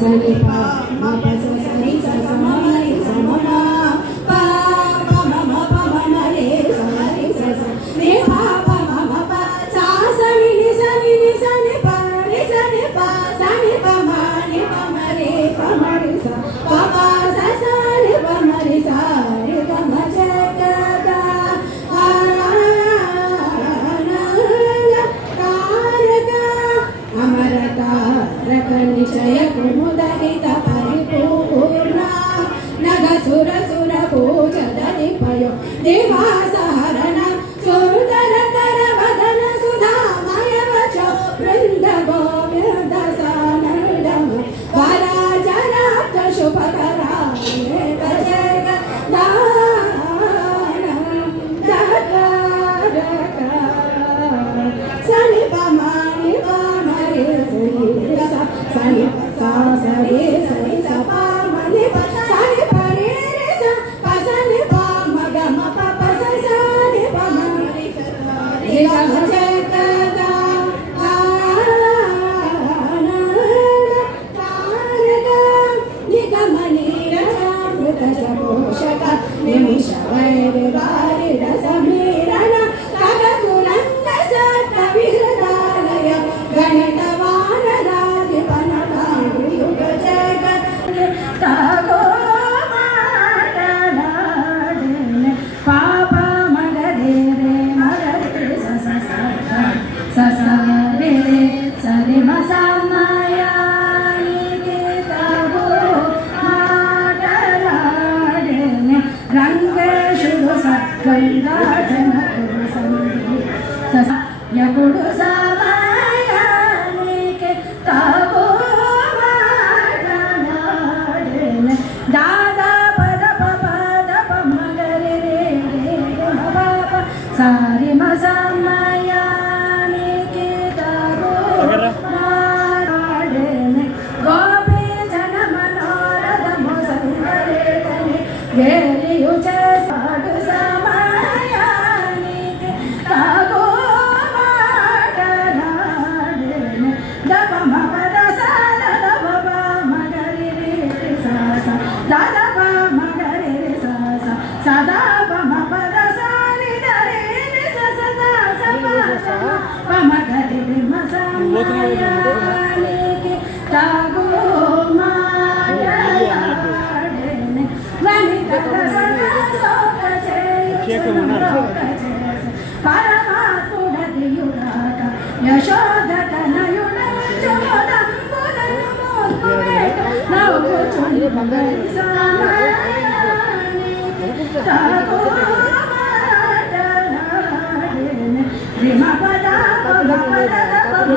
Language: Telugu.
సని ప మ ప స సని స స మ ని స మ మ ప ప మ మ ప మ మ రే స మ రి స స ని ప ప మ మ ప సా స ని ని స ని ని స ని ప రి స ని ప స ని ప మ ని ప మ రే ప మ రి స ప ప స స ని ప మ రి స రి ప మ చ క ద ఆ అమరతారక నిశయ కుముదరిత పరిపూర్ణ నగ సుర సుర పూజదని పయో దేవాసహరణ సుందర కర వదన సుధామయ వచ బృంద గోవింద సానందమ వరాజరాప్త శుభకరా జగ దానక సని పమాని పమరి సని సా సరి సని స పమని ప సని పరి రి స ప సని ప మ గ మ ప ప స సని ప మ రి స రి గ మ జ క ద ఆ న తారక ని గ మ ని ర మృత జ పోషక నిమిష వైరి వారి రస మీరణ కగ తురంగ సత విహృదాలయ గణిత వానరాది వనకాంగు యుగ జగత్ తగో మాటలాడిన పాప మగరే రే మగరే స స స స స రే రే సరి మ సమయానికి తగో మాటలాడిన రంగేశుడు సత్గంగా జనకుడు సంధి స యకుడు సమయానికి తగో మాటలాడిన దాదా పద పద ప మగరి రే రే మ పాప సారి మ సమయానికి తగో మాటలాడిన గోపీ జన మనోరథము సంగరేతని వేలియు చేసాడు సమయానికి తగో మాటలాడిన దప మ పద స దద ప ప మగరి రే స స దద ప మగరి రే స స సదా ప మ పద స ని ద రే రి స స ద స ప స ప మగరి రే మ సమయానికి తగో మాటలాడిన వనిత సన సోక పరమాత్ముడదియుడాట యశోదత నయుడ చోదంబులను మోర్పువేట నవ్వుచుండి మగరి సమయానికి తగో మాటలాడిన రిమ పద ప మ పద ద ప మ